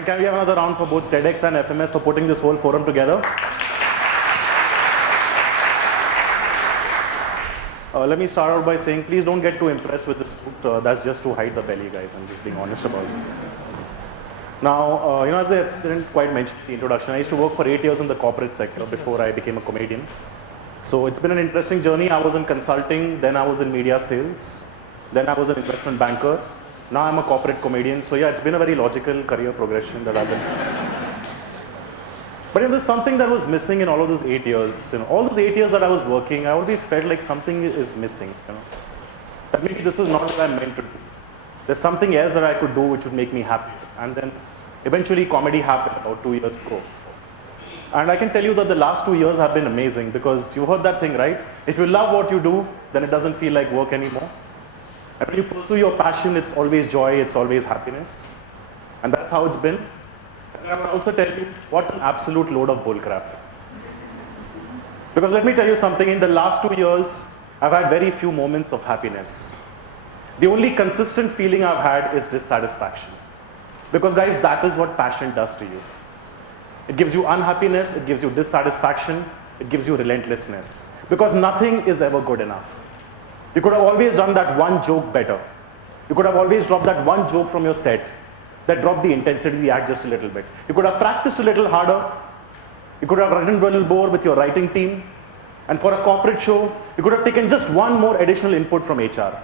And can we have another round for both TEDx and FMS for putting this whole forum together? Let me start out by saying, please don't get too impressed with this suit. That's just to hide the belly, guys. I'm just being honest about it. Now, as I didn't quite mention in the introduction, I used to work for 8 years in the corporate sector before I became a comedian. So it's been an interesting journey. I was in consulting, then I was in media sales, then I was an investment banker. Now I'm a corporate comedian. So yeah, it's been a very logical career progression that I've been. But there's something that was missing in all of those 8 years. All those 8 years that I was working, I always felt like something is missing. That maybe this is not what I'm meant to do. There's something else that I could do which would make me happy. And then eventually comedy happened about 2 years ago. And I can tell you that the last 2 years have been amazing because you heard that thing, right? If you love what you do, then it doesn't feel like work anymore. And when you pursue your passion, it's always joy, it's always happiness. And that's how it's been. And I will also tell you what an absolute load of bullcrap. Because let me tell you something, in the last 2 years, I've had very few moments of happiness. The only consistent feeling I've had is dissatisfaction. Because guys, that is what passion does to you. It gives you unhappiness, it gives you dissatisfaction, it gives you relentlessness. Because nothing is ever good enough. You could have always done that one joke better. You could have always dropped that one joke from your set that dropped the intensity of the act just a little bit. You could have practiced a little harder. You could have written a little more with your writing team. And for a corporate show, you could have taken just one more additional input from HR.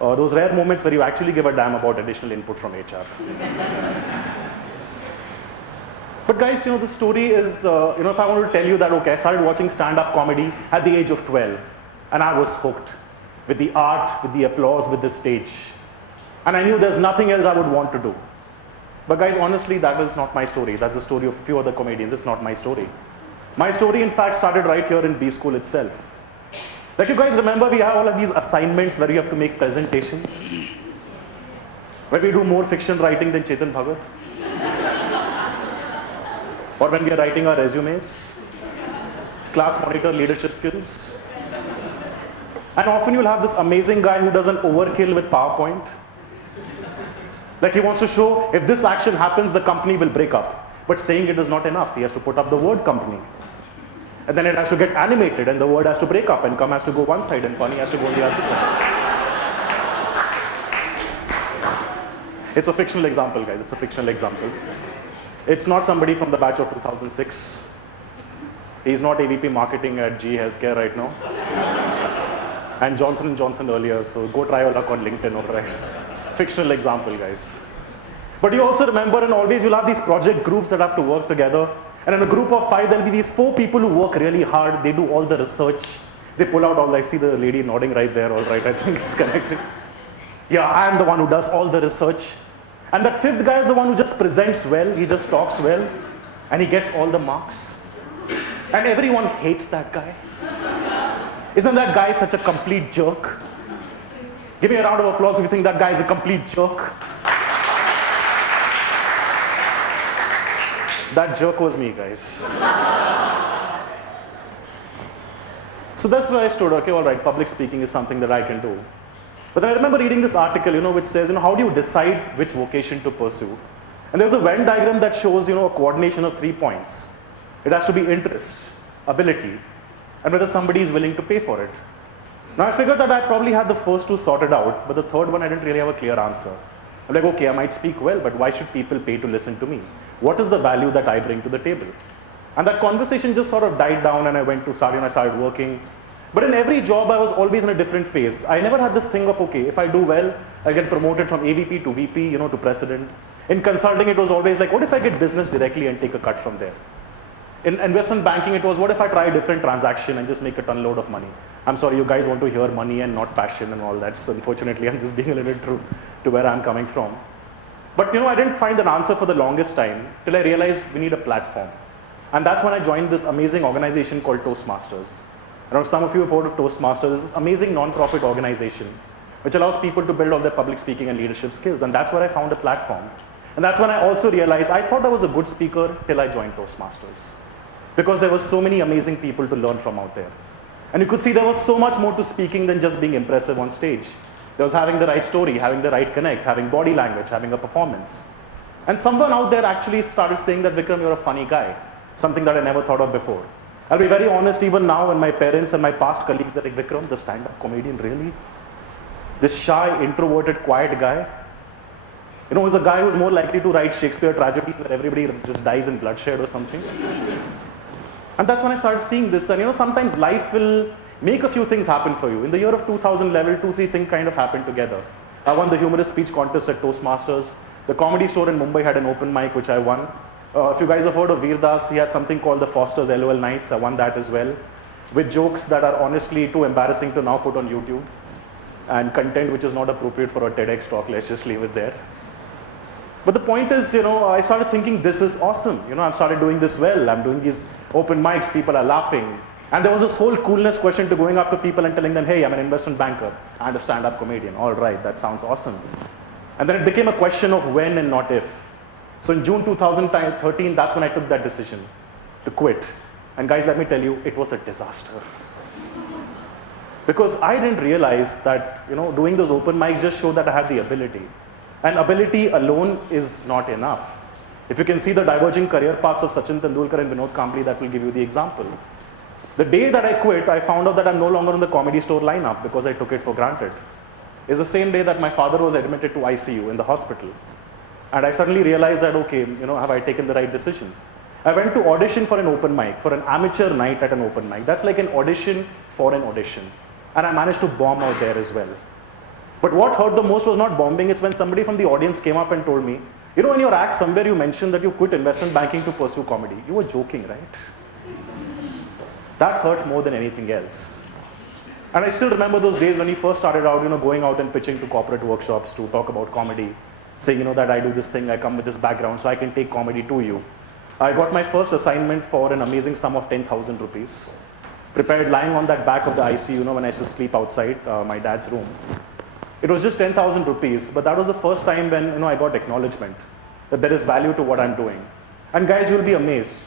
Those rare moments where you actually give a damn about additional input from HR. But guys, the story is, if I want to tell you that, okay, I started watching stand-up comedy at the age of 12, and I was hooked with the art, with the applause, with the stage. And I knew there's nothing else I would want to do. But guys, honestly, that is not my story. That's the story of a few other comedians. It's not my story. My story, in fact, started right here in B School itself. Like you guys remember, we have all of these assignments where we have to make presentations, where we do more fiction writing than Chetan Bhagat, or when we are writing our resumes, class monitor leadership skills. And often you'll have this amazing guy who does an overkill with PowerPoint. Like he wants to show, if this action happens, the company will break up. But saying it is not enough. He has to put up the word company. And then it has to get animated, and the word has to break up, and come has to go one side, and funny has to go the other side. It's a fictional example, guys. It's a fictional example. It's not somebody from the batch of 2006. He's not AVP marketing at GE Healthcare right now. And Johnson & Johnson earlier, so go try your luck on LinkedIn, alright? Fictional example, guys. But you also remember, and always you'll have these project groups that have to work together. And in a group of 5, there'll be these 4 people who work really hard. They do all the research. They pull out all, I see the lady nodding right there, all right, I think it's connected. Yeah, I'm the one who does all the research. And that 5th guy is the one who just presents well, he just talks well, and he gets all the marks. And everyone hates that guy. Isn't that guy such a complete jerk? Give me a round of applause if you think that guy is a complete jerk. That jerk was me, guys. So that's where I stood. Okay, all right, public speaking is something that I can do. But then I remember reading this article, which says, how do you decide which vocation to pursue? And there's a Venn diagram that shows, a coordination of 3 points. It has to be interest, ability, and whether somebody is willing to pay for it. Now I figured that I probably had the first 2 sorted out, but the third one I didn't really have a clear answer. I'm like, okay, I might speak well, but why should people pay to listen to me? What is the value that I bring to the table? And that conversation just sort of died down, and I went to I started working. But in every job, I was always in a different phase. I never had this thing of, okay, if I do well, I get promoted from AVP to VP, to president. In consulting, it was always like, what if I get business directly and take a cut from there? In investment banking, it was, what if I try a different transaction and just make a ton load of money? I'm sorry, you guys want to hear money and not passion and all that. So unfortunately, I'm just being a little true to where I'm coming from. But I didn't find an answer for the longest time till I realized we need a platform. And that's when I joined this amazing organization called Toastmasters. I know some of you have heard of Toastmasters. It's an amazing non-profit organization which allows people to build all their public speaking and leadership skills. And that's where I found a platform. And that's when I also realized I thought I was a good speaker till I joined Toastmasters. Because there were so many amazing people to learn from out there. And you could see there was so much more to speaking than just being impressive on stage. There was having the right story, having the right connect, having body language, having a performance. And someone out there actually started saying that, Vikram, you're a funny guy, something that I never thought of before. I'll be very honest, even now when my parents and my past colleagues are like, Vikram, the stand-up comedian, really? This shy, introverted, quiet guy? You know, he's a guy who's more likely to write Shakespeare tragedies where everybody just dies in bloodshed or something. And that's when I started seeing this. And you know, sometimes life will make a few things happen for you. In the year of 2011, 2-3 things kind of happened together. I won the humorous speech contest at Toastmasters. The comedy store in Mumbai had an open mic, which I won. If you guys have heard of Veer Das, he had something called the Foster's LOL Nights. I won that as well. With jokes that are honestly too embarrassing to now put on YouTube. And content which is not appropriate for a TEDx talk, let's just leave it there. But the point is, you know, I started thinking this is awesome. You know, I've started doing this well. I'm doing these open mics, people are laughing. And there was this whole coolness question to going up to people and telling them, hey, I'm an investment banker and a stand-up comedian. All right, that sounds awesome. And then it became a question of when and not if. So in June 2013, that's when I took that decision to quit. And guys, let me tell you, it was a disaster. Because I didn't realize that, you know, doing those open mics just showed that I had the ability. And ability alone is not enough. If you can see the diverging career paths of Sachin Tendulkar and Vinod Kambli, that will give you the example. The day that I quit, I found out that I'm no longer in the comedy store lineup because I took it for granted. It's the same day that my father was admitted to ICU in the hospital. And I suddenly realized that, okay, you know, have I taken the right decision? I went to audition for an open mic, for an amateur night at an open mic. That's like an audition for an audition. And I managed to bomb out there as well. But what hurt the most was not bombing, it's when somebody from the audience came up and told me, you know, in your act somewhere you mentioned that you quit investment banking to pursue comedy. You were joking, right? That hurt more than anything else. And I still remember those days when we first started out, you know, going out and pitching to corporate workshops to talk about comedy, saying, you know, that I do this thing, I come with this background, so I can take comedy to you. I got my first assignment for an amazing sum of 10,000 rupees. Prepared lying on that back of the ICU, you know, when I used to sleep outside my dad's room. It was just 10,000 rupees, but that was the first time when, you know, I got acknowledgement that there is value to what I'm doing. And guys, you'll be amazed.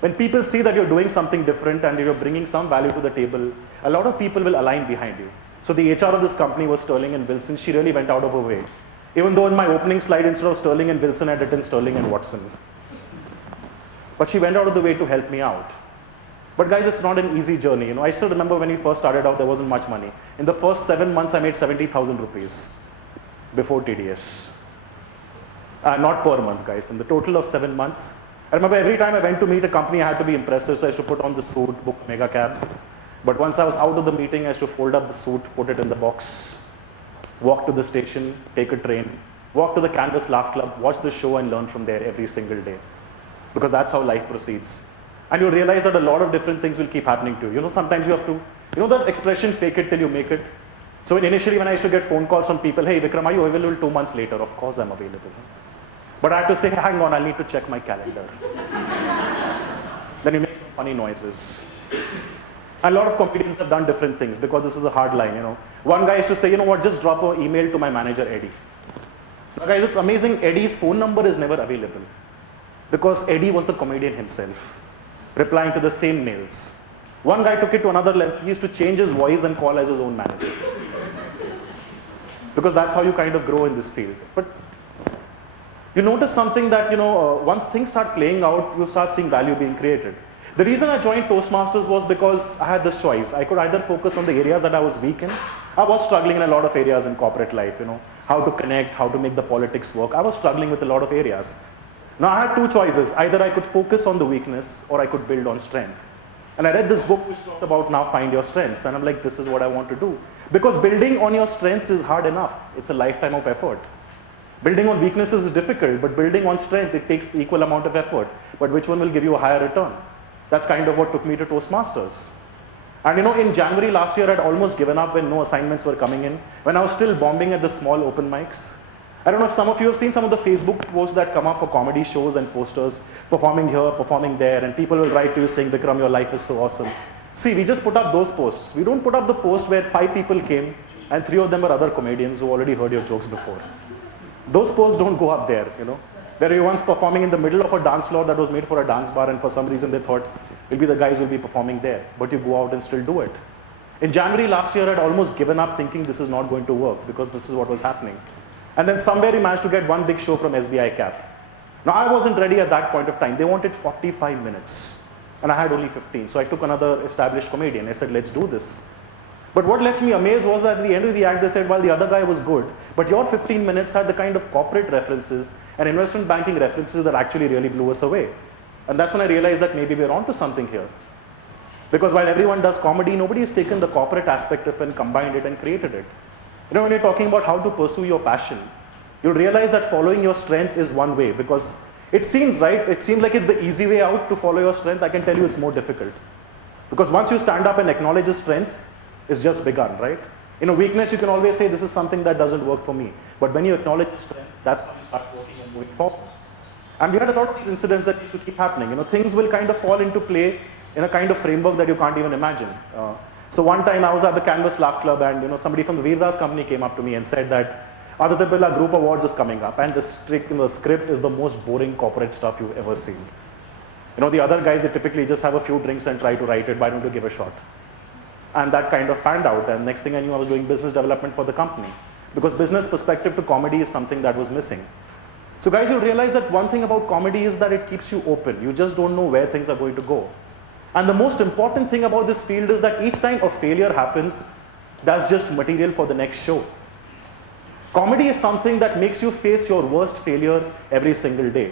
When people see that you're doing something different and you're bringing some value to the table, a lot of people will align behind you. So the HR of this company was Sterling and Wilson. She really went out of her way. Even though in my opening slide, instead of Sterling and Wilson, I had written Sterling and Watson. But she went out of the way to help me out. But guys, it's not an easy journey. You know, I still remember when we first started out, there wasn't much money. In the first 7 months, I made 70,000 rupees before TDS. Not per month, guys. In the total of 7 months, I remember every time I went to meet a company, I had to be impressive, so I used to put on the suit, book mega cab. But once I was out of the meeting, I used to fold up the suit, put it in the box, walk to the station, take a train, walk to the Canvas Laugh Club, watch the show and learn from there every single day. Because that's how life proceeds. And you'll realize that a lot of different things will keep happening to you. You know, sometimes you have to, you know that expression, fake it till you make it? So initially when I used to get phone calls from people, hey Vikram, are you available 2 months later? Of course I'm available. But I had to say, hang on, I need to check my calendar. Then you make some funny noises. And a lot of comedians have done different things because this is a hard line, you know. One guy used to say, you know what, just drop an email to my manager, Eddie. Now guys, it's amazing, Eddie's phone number is never available. Because Eddie was the comedian himself, replying to the same mails. One guy took it to another level. He used to change his voice and call as his own manager. Because that's how you kind of grow in this field. But you notice something that, you know, once things start playing out, you start seeing value being created. The reason I joined Toastmasters was because I had this choice. I could either focus on the areas that I was weak in. I was struggling in a lot of areas in corporate life, you know, how to connect, how to make the politics work. I was struggling with a lot of areas. Now I had two choices. Either I could focus on the weakness or I could build on strength. And I read this book which talked about now find your strengths. And I'm like, this is what I want to do. Because building on your strengths is hard enough. It's a lifetime of effort. Building on weaknesses is difficult, but building on strength, it takes the equal amount of effort. But which one will give you a higher return? That's kind of what took me to Toastmasters. And you know, in January last year, I'd almost given up when no assignments were coming in, when I was still bombing at the small open mics. I don't know if some of you have seen some of the Facebook posts that come up for comedy shows and posters, performing here, performing there, and people will write to you saying, Vikram, your life is so awesome. See, we just put up those posts. We don't put up the post where 5 people came and 3 of them were other comedians who already heard your jokes before. Those posts don't go up there, you know. Where you're once performing in the middle of a dance floor that was made for a dance bar, and for some reason they thought it'll be the guys who will be performing there, but you go out and still do it. In January last year, I'd almost given up thinking this is not going to work because this is what was happening. And then somewhere we managed to get one big show from SBI Cap. Now, I wasn't ready at that point of time. They wanted 45 minutes, and I had only 15. So I took another established comedian. I said, let's do this. But what left me amazed was that at the end of the act, they said, well, the other guy was good, but your 15 minutes had the kind of corporate references and investment banking references that actually really blew us away. And that's when I realized that maybe we're onto something here. Because while everyone does comedy, nobody has taken the corporate aspect of it and combined it and created it. You know, when you're talking about how to pursue your passion, you'll realize that following your strength is one way, because it seems, right, it seems like it's the easy way out to follow your strength. I can tell you it's more difficult. Because once you stand up and acknowledge your strength, it's just begun, right? You know, weakness, you can always say, this is something that doesn't work for me. But when you acknowledge your strength, that's when you start working and moving forward. And we had a lot of these incidents that used to keep happening. You know, things will kind of fall into play in a kind of framework that you can't even imagine. So one time I was at the Canvas Laugh Club, and you know, somebody from the Veerdas company came up to me and said that Aditya Birla Group Awards is coming up, and the script is the most boring corporate stuff you've ever seen. You know, the other guys, they typically just have a few drinks and try to write it, why don't you give a shot? And that kind of panned out, and next thing I knew, I was doing business development for the company. Because business perspective to comedy is something that was missing. So guys, you'll realize that one thing about comedy is that it keeps you open. You just don't know where things are going to go. And the most important thing about this field is that each time a failure happens, that's just material for the next show. Comedy is something that makes you face your worst failure every single day.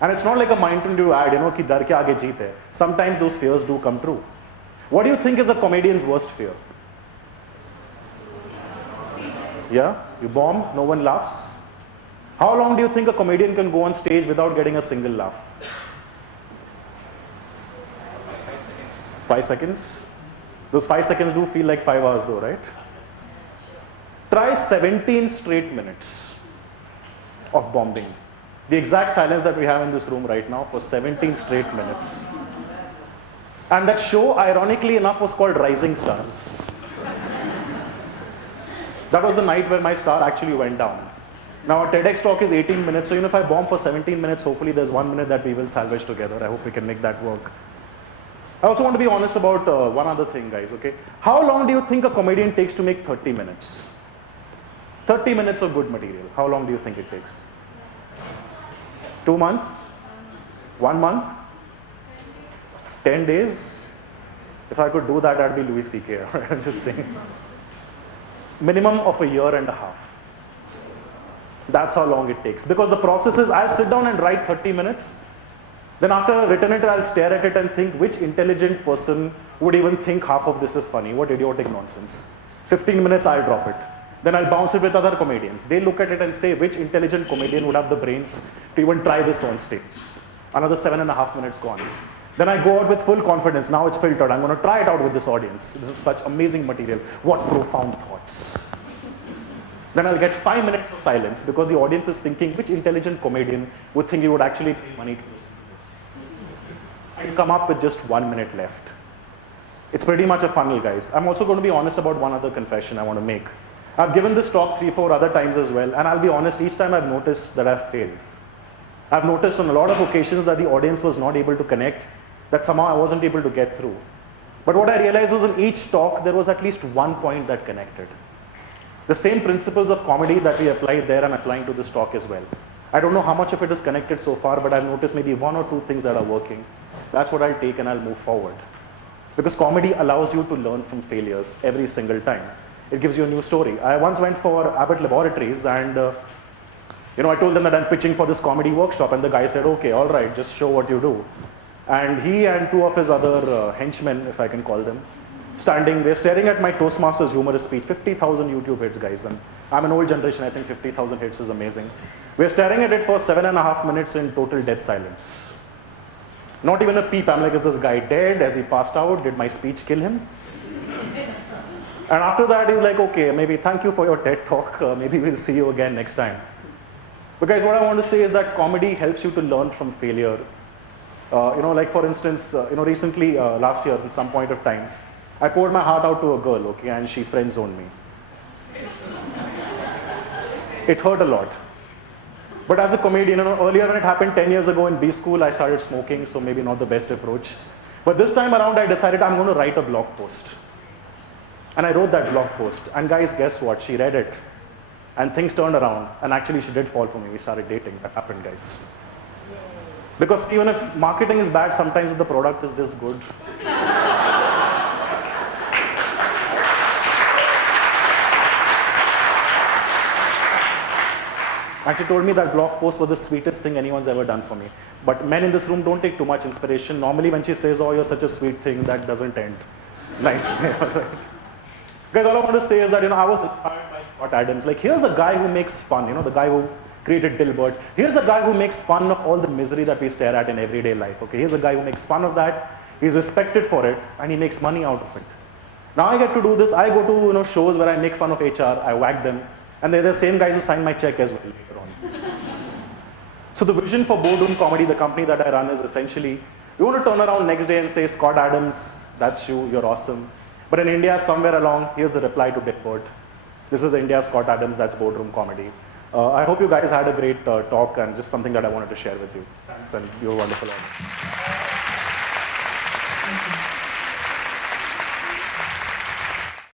And it's not like a Mountain Dew ad, you know, ki dar ke aage jeet hai. Sometimes those fears do come true. What do you think is a comedian's worst fear? Yeah? You bomb, no one laughs. How long do you think a comedian can go on stage without getting a single laugh? 5 seconds? Those 5 seconds do feel like 5 hours though, right? Try 17 straight minutes of bombing. The exact silence that we have in this room right now for 17 straight minutes. And that show, ironically enough, was called Rising Stars. That was the night where my star actually went down. Now, a TEDx talk is 18 minutes, so you know, if I bomb for 17 minutes, hopefully there's 1 minute that we will salvage together. I hope we can make that work. I also want to be honest about one other thing, guys, okay? How long do you think a comedian takes to make 30 minutes? 30 minutes of good material. How long do you think it takes? 2 months? 1 month? 10 days? If I could do that, I'd be Louis C.K. I'm just saying. Minimum of 1.5 years. That's how long it takes. Because the process is, I'll sit down and write 30 minutes. Then after I've written it, I'll stare at it and think, which intelligent person would even think half of this is funny? What idiotic nonsense. 15 minutes, I'll drop it. Then I'll bounce it with other comedians. They look at it and say, which intelligent comedian would have the brains to even try this on stage? Another 7.5 minutes gone. Then I go out with full confidence. Now it's filtered. I'm going to try it out with this audience. This is such amazing material. What profound thoughts. Then I'll get 5 minutes of silence because the audience is thinking, which intelligent comedian would think you would actually pay money to listen to this? And come up with just 1 minute left. It's pretty much a funnel, guys. I'm also going to be honest about one other confession I want to make. I've given this talk 3-4 other times as well, and I'll be honest, each time I've noticed that I've failed. I've noticed on a lot of occasions that the audience was not able to connect, that somehow I wasn't able to get through. But what I realized was in each talk, there was at least one point that connected. The same principles of comedy that we applied there, I'm applying to this talk as well. I don't know how much of it is connected so far, but I've noticed maybe 1 or 2 things that are working. That's what I'll take and I'll move forward. Because comedy allows you to learn from failures every single time. It gives you a new story. I once went for Abbott Laboratories and I told them that I'm pitching for this comedy workshop, and the guy said, okay, all right, just show what you do. And he and 2 of his other henchmen, if I can call them, they're staring at my Toastmasters humorous speech, 50,000 YouTube hits, guys. And I'm an old generation, I think 50,000 hits is amazing. We're staring at it for 7.5 minutes in total dead silence. Not even a peep. I'm like, is this guy dead? Has he passed out? Did my speech kill him? And after that, he's like, okay, maybe thank you for your TED talk. Maybe we'll see you again next time. But guys, what I want to say is that comedy helps you to learn from failure. Like for instance, recently, last year, at some point of time, I poured my heart out to a girl, okay, and she friend zoned me. It hurt a lot. But as a comedian, earlier when it happened 10 years ago in B school, I started smoking, so maybe not the best approach. But this time around, I decided I'm going to write a blog post. And I wrote that blog post. And guys, guess what? She read it. And things turned around. And actually, she did fall for me. We started dating. That happened, guys. Because even if marketing is bad, sometimes the product is this good. Actually told me that blog post was the sweetest thing anyone's ever done for me. But men in this room don't take too much inspiration. Normally when she says, oh, you're such a sweet thing, that doesn't end nicely. Guys, all I want to say is that, I was inspired by Scott Adams. Like, here's a guy who makes fun, the guy who created Dilbert. Here's a guy who makes fun of all the misery that we stare at in everyday life. Okay, here's a guy who makes fun of that. He's respected for it, and he makes money out of it. Now I get to do this. I go to shows where I make fun of HR. I whack them, and they're the same guys who sign my check as well later on. So the vision for Boardroom Comedy, the company that I run, is essentially we want to turn around next day and say, Scott Adams, that's you. You're awesome. But in India, somewhere along, here's the reply to Dilbert. This is India's Scott Adams. That's Boardroom Comedy. I hope you guys had a great talk and just something that I wanted to share with you. Thanks, and you're wonderful.